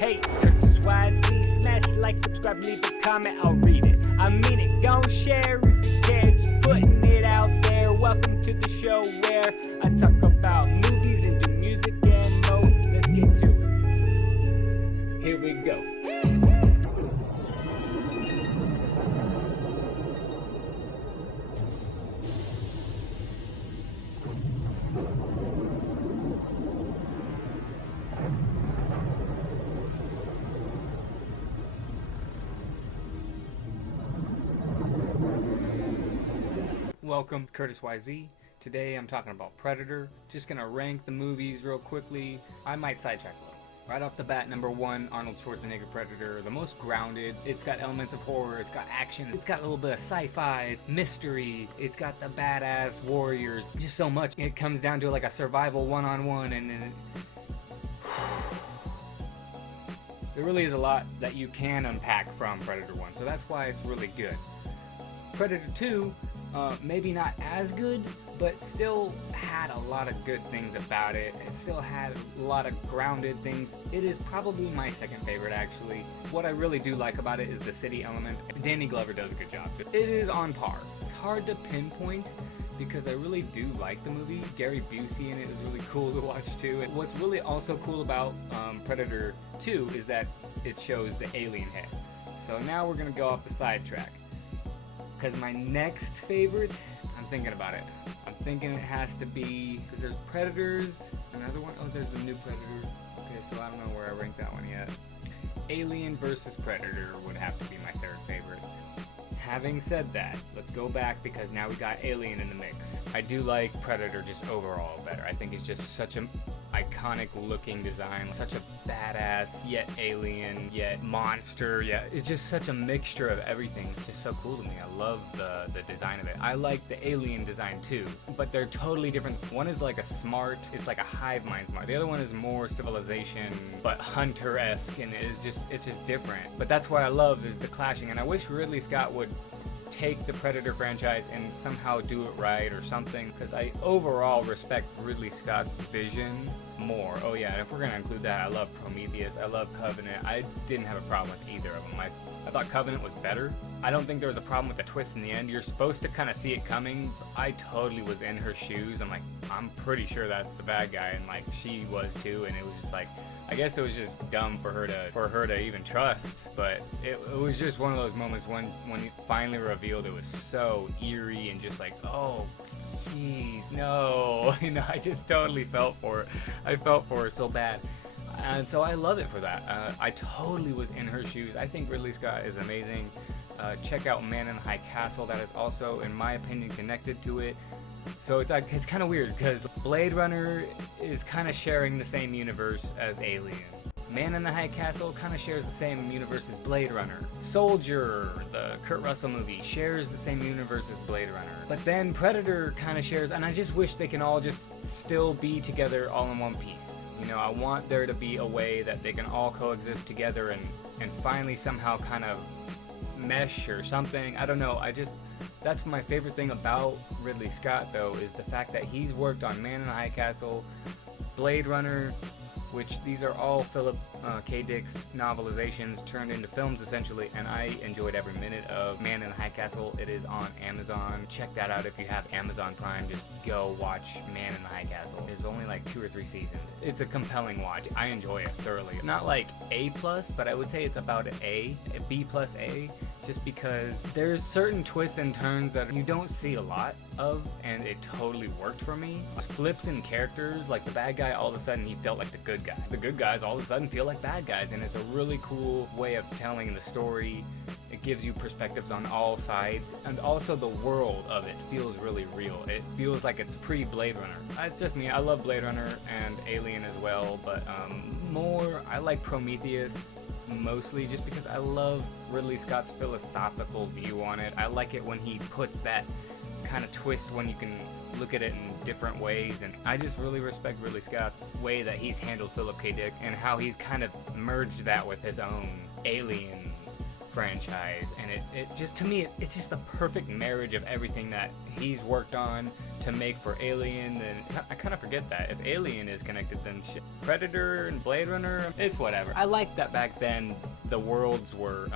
Hey, it's Curtis YZ. Smash like, subscribe, leave a comment, I'll read it. I mean it, gon' share if you care. Just putting it out there. Welcome to the show where I talk about movies and do music and more. Let's get to it. Here we go. Welcome, it's Curtis YZ. Today I'm talking about Predator. Just gonna rank the movies real quickly. I might sidetrack a little. Right off the bat, number one, Arnold Schwarzenegger Predator. The most grounded. It's got elements of horror, it's got action, it's got a little bit of sci-fi, mystery, it's got the badass warriors, just so much. It comes down to like a survival one-on-one, and then there really is a lot that you can unpack from Predator 1, so that's why it's really good. Predator 2, maybe not as good, but still had a lot of good things about it. It still had a lot of grounded things. It is probably my second favorite, actually. What I really do like about it is the city element. Danny Glover does a good job. It is on par. It's hard to pinpoint because I really do like the movie. Gary Busey in it is really cool to watch too. And what's really also cool about Predator 2 is that it shows the alien head. So now we're gonna go off the sidetrack. Because my next favorite, I'm thinking about it. I'm thinking it has to be, because there's Predators, another one, oh, there's the new Predator. Okay, so I don't know where I ranked that one yet. Alien versus Predator would have to be my third favorite. Having said that, let's go back because now we got Alien in the mix. I do like Predator just overall better. I think it's just such an iconic looking design, such a badass, yet alien, yet monster, it's just such a mixture of everything. It's just so cool to me. I love the design of it. I like the alien design too, but they're totally different. One is like a smart, it's like a hive mind smart. The other one is more civilization, but hunter-esque, and it's just different. But that's what I love is the clashing, and I wish Ridley Scott would take the Predator franchise and somehow do it right or something, because I overall respect Ridley Scott's vision more. Oh yeah, and if we're gonna include that, I love Prometheus, I love Covenant. I didn't have a problem with either of them. I thought Covenant was better. I don't think there was a problem with the twist in the end. You're supposed to kind of see it coming. I totally was in her shoes. I'm like, I'm pretty sure that's the bad guy, and like she was too, and it was just like, I guess it was just dumb for her to even trust, but it was just one of those moments when it finally revealed. It was so eerie and just like, oh jeez, no. I just totally felt for her. I felt for her so bad, and so I love it for that. I totally was in her shoes. I think Ridley Scott is amazing. Check out Man in the High Castle. That is also, in my opinion, connected to it. So it's kind of weird because Blade Runner is kind of sharing the same universe as Alien. Man in the High Castle kind of shares the same universe as Blade Runner. Soldier, the Kurt Russell movie, shares the same universe as Blade Runner. But then Predator kind of shares, and I just wish they can all just still be together all in one piece. I want there to be a way that they can all coexist together and finally somehow kind of mesh or something. I don't know. That's my favorite thing about Ridley Scott, though, is the fact that he's worked on Man in the High Castle, Blade Runner, which these are all Philip K. Dick's novelizations turned into films, essentially, and I enjoyed every minute of Man in the High Castle. It is on Amazon. Check that out if you have Amazon Prime. Just go watch Man in the High Castle. There's only like 2 or 3 seasons. It's a compelling watch. I enjoy it thoroughly. Not like A+, but I would say it's about a B plus A, just because there's certain twists and turns that you don't see a lot of, and it totally worked for me. Flips in characters, like the bad guy, all of a sudden he felt like the good guy. The good guys all of a sudden feel like bad guys, and it's a really cool way of telling the story. It gives you perspectives on all sides, and also the world of it feels really real. It feels like it's pre-Blade Runner. It's just me. I love Blade Runner and Alien as well, but I like Prometheus mostly just because I love Ridley Scott's philosophical view on it. I like it when he puts that kind of twist when you can look at it in different ways, and I just really respect Ridley Scott's way that he's handled Philip K. Dick and how he's kind of merged that with his own Aliens franchise, and it just, to me, it's just the perfect marriage of everything that he's worked on to make for Alien. And I kind of forget that if Alien is connected, then shit, Predator and Blade Runner, it's whatever. I like that back then the worlds were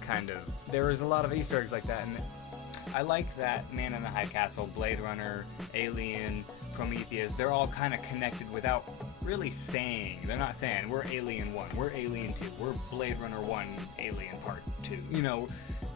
kind of, there was a lot of Easter eggs like that, and I like that Man in the High Castle, Blade Runner, Alien, Prometheus, they're all kind of connected without really saying. They're not saying, we're Alien 1, we're Alien 2, we're Blade Runner 1, Alien Part 2. You know,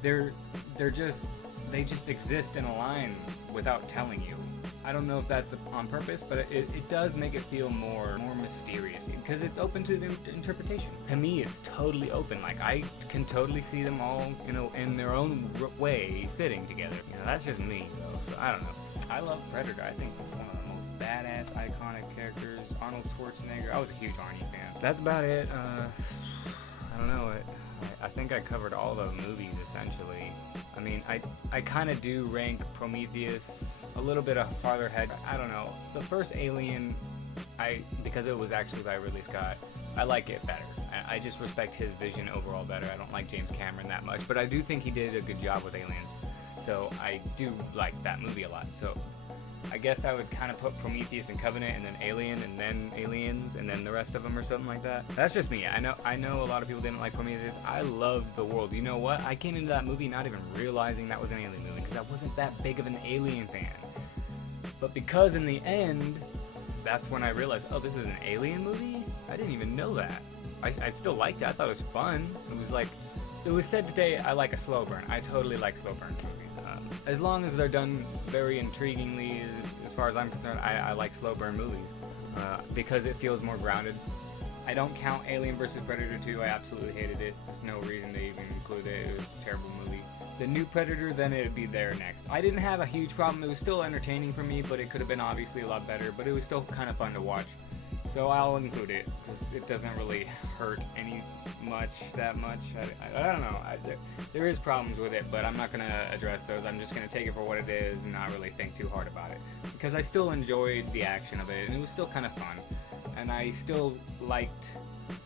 they just exist in a line without telling you. I don't know if that's on purpose, but it does make it feel more mysterious because it's open to the interpretation. To me, it's totally open. Like, I can totally see them all, you know, in their own way fitting together. You know, that's just me, though, so I don't know. I love Predator. I think it's one of the most badass, iconic characters. Arnold Schwarzenegger. I was a huge Arnie fan. That's about it. I don't know. I think I covered all the movies, essentially. I mean, I kind of do rank Prometheus a little bit farther ahead. I don't know. The first Alien, because it was actually by Ridley Scott, I like it better. I just respect his vision overall better. I don't like James Cameron that much, but I do think he did a good job with Aliens. So I do like that movie a lot. So I guess I would kind of put Prometheus and Covenant, and then Alien, and then Aliens, and then the rest of them, or something like that. That's just me. I know a lot of people didn't like Prometheus. I loved the world. You know what? I came into that movie not even realizing that was an Alien movie, because I wasn't that big of an Alien fan. But because in the end, that's when I realized, oh, this is an Alien movie? I didn't even know that. I still liked it. I thought it was fun. It was said today, I like a slow burn. I totally like slow burn movies. As long as they're done very intriguingly, as far as I'm concerned, I like slow burn movies because it feels more grounded. I don't count Alien vs. Predator 2. I absolutely hated it. There's no reason to even include it. It was a terrible movie. The new Predator, then it would be there next. I didn't have a huge problem. It was still entertaining for me, but it could have been obviously a lot better, but it was still kind of fun to watch. So I'll include it because it doesn't really hurt that much. I don't know. There is problems with it, but I'm not going to address those. I'm just going to take it for what it is and not really think too hard about it, because I still enjoyed the action of it, and it was still kind of fun. And I still liked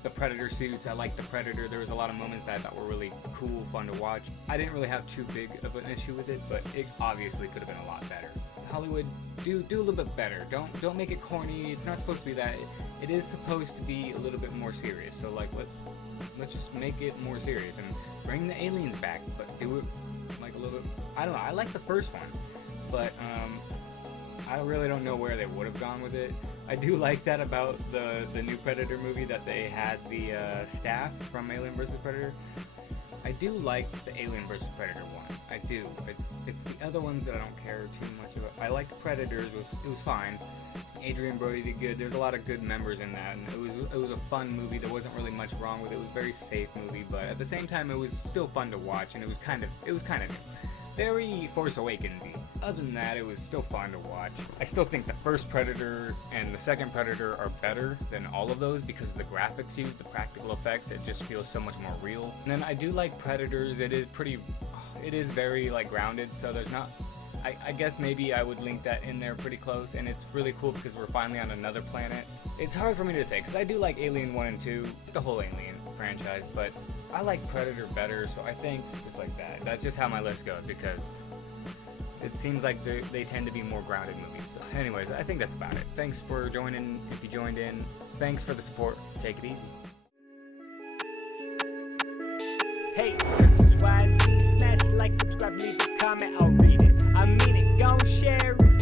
the Predator suits. I liked the Predator. There was a lot of moments that I thought were really cool, fun to watch. I didn't really have too big of an issue with it, but it obviously could have been a lot better. Hollywood, do a little bit better. Don't make it corny. It's not supposed to be that. It is supposed to be a little bit more serious. So like, let's just make it more serious and bring the aliens back, but do it like a little bit. I don't know. I like the first one, but I really don't know where they would have gone with it. I do like that about the new Predator movie, that they had the staff from Alien vs. Predator. I do like the Alien vs. Predator one. I do. It's the other ones that I don't care too much about. I liked Predators. It was fine. Adrian Brody did good. There's a lot of good members in that, and it was a fun movie. There wasn't really much wrong with it. It was a very safe movie, but at the same time, it was still fun to watch, and it was kind of new. Very Force Awakens-y. Other than that, it was still fun to watch. I still think the first Predator and the second Predator are better than all of those because of the graphics used, the practical effects. It just feels so much more real. And then I do like Predators. It is very like grounded, so there's not, I guess maybe I would link that in there pretty close, and it's really cool because we're finally on another planet. It's hard for me to say because I do like Alien 1 and 2, the whole Alien franchise, but I like Predator better, so I think just like that. That's just how my list goes because it seems like they tend to be more grounded movies. So anyways, I think that's about it. Thanks for joining, if you joined in. Thanks for the support. Take it easy. Hey, it's Crypto YZ. Smash like, subscribe, leave a comment, I'll read it. I mean it, gon' share it.